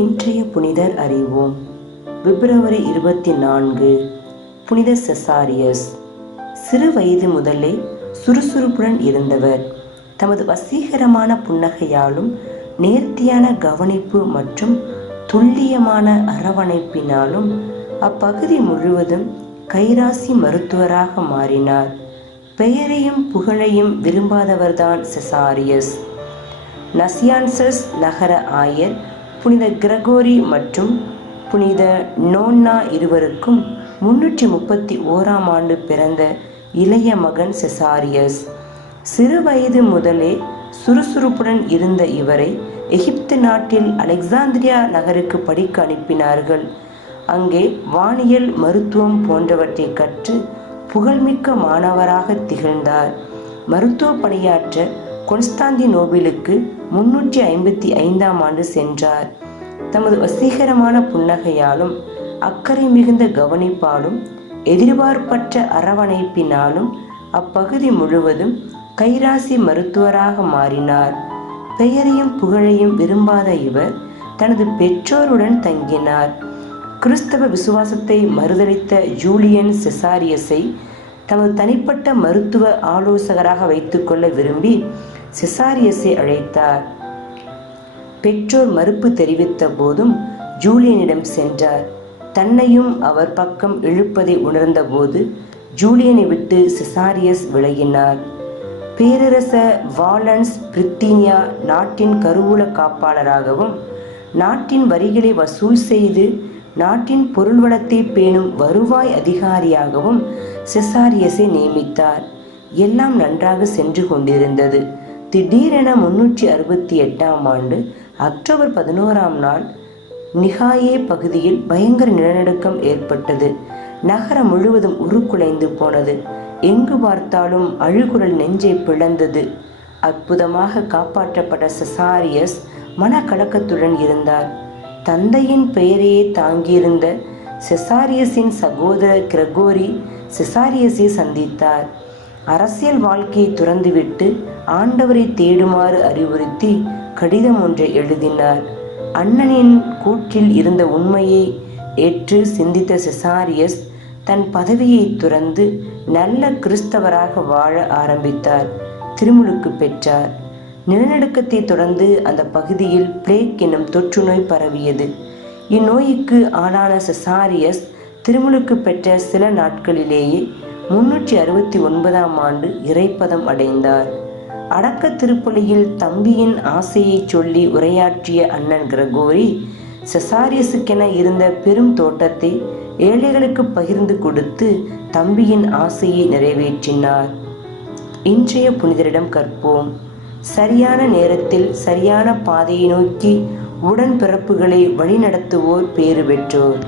இன்றைய புனிதர் அறிவோம். பிப்ரவரி 24. புனித செசாரியஸ். சிறு வயது முதலே சுறுசுறுப்புடன் இருந்தவர். தமது வசீகரமான புன்னகையாலும் நேர்த்தியான கவனிப்பு மற்றும் துல்லியமான அரவணைப்பினாலும் அப்பகுதி முழுவதும் கைராசி மருத்துவராக மாறினார். பெயரையும் புகழையும் விரும்பாதவர்தான் செசாரியஸ். நசியான்சஸ் நகர ஆயர் புனித கிரகோரி மற்றும் புனித நோன்னா இருவருக்கும் 331ஆம் ஆண்டு பிறந்த இளைய மகன் செசாரியஸ். சிறு வயது முதலே சுறுசுறுப்புடன் இருந்த இவரை எகிப்து நாட்டில் அலெக்சாந்திரியா நகருக்கு படிக்க அனுப்பினார்கள். அங்கே வானியல், மருத்துவம் போன்றவற்றை கற்று புகழ்மிக்க மாணவராக திகழ்ந்தார். மருத்துவ பணியாற்ற கொன்ஸ்டாந்தினோபிலுக்கு 355ஆம் ஆண்டு சென்றார். தமது வசீகரமான புன்னகையாலும் அக்கறை மிகுந்த கவனிப்பாலும் எதிர்பார்ப்பற்ற அரவணைப்பினாலும் அப்பகுதி முழுவதும் கைராசி மருத்துவராக மாறினார். பெயரையும் புகழையும் விரும்பாத இவர் தனது பெற்றோருடன் தங்கினார். கிறிஸ்தவ விசுவாசத்தை மறுதலித்த ஜூலியன் செசாரியஸை தமது தனிப்பட்ட மருத்துவ ஆலோசகராக வைத்துக்கொள்ள விரும்பி செசாரியஸை அழைத்தார். பெற்றோர் மறுப்பு தெரிவித்த போதும் ஜூலியனிடம் சென்றார். தன்னையும் அவர் பக்கம் இழுப்பதை உணர்ந்தபோது ஜூலியனை விட்டு செசாரியஸ் விலகினார். பேரரசர் வாலன்ஸ் பிரித்தானியா நாட்டின் கருவூல காப்பாளராகவும் நாட்டின் வரிகளை வசூல் செய்து நாட்டின் பொருள் வளத்தை பேணும் வருவாய் அதிகாரியாகவும் செசாரியஸை நியமித்தார். எல்லாம் நன்றாக சென்று கொண்டிருந்தது. திடீரென 368ஆம் ஆண்டு அக்டோபர் 11ஆம் நாள் நிகாயே பகுதியில் பயங்கர நிலநடுக்கம் ஏற்பட்டது. நகரம் முழுவதும் உருக்குலைந்து போனது. எங்கு பார்த்தாலும் அழுகுரல் நெஞ்சை பிளந்தது. அற்புதமாக காப்பாற்றப்பட்ட செசாரியஸ் மனக்கலக்கத்துடன் இருந்தார். தந்தையின் பெயரையே தாங்கியிருந்த செசாரியஸின் சகோதரர் கிரகோரி செசாரியஸை சந்தித்தார். அரசியல் வாழ்க்கையை துறந்துவிட்டு ஆண்டவரை தேடுமாறு அறிவுறுத்தி கடிதம் ஒன்றை எழுதினார். அண்ணனின் கூற்றில் இருந்த உண்மையை ஏற்று சிந்தித்த செசாரியஸ் தன் பதவியை துறந்து நல்ல கிறிஸ்தவராக வாழ ஆரம்பித்தார். திருமுழுக்கு பெற்றார். நிலநடுக்கத்தை தொடர்ந்து அந்த பகுதியில் பிளேக் என்னும் தொற்று நோய் பரவியது. இந்நோய்க்கு ஆளான செசாரியஸ் திருமுழுக்கு பெற்ற சில நாட்களிலேயே 369ஆம் ஆண்டு இறைப்பதம் அடைந்தார். அடக்க திருப்பலியில் தம்பியின் ஆசையை சொல்லி உரையாற்றிய அண்ணன் கிரகோரி செசாரியஸுக்கென இருந்த பெரும் தோட்டத்தை ஏழைகளுக்கு பகிர்ந்து கொடுத்து தம்பியின் ஆசையை நிறைவேற்றினார். இன்றைய புனிதரிடம் கற்போம். சரியான நேரத்தில் சரியான பாதையை நோக்கி உடன்பிறப்புகளை வழிநடத்துவோர் பேறு பெற்றோர்.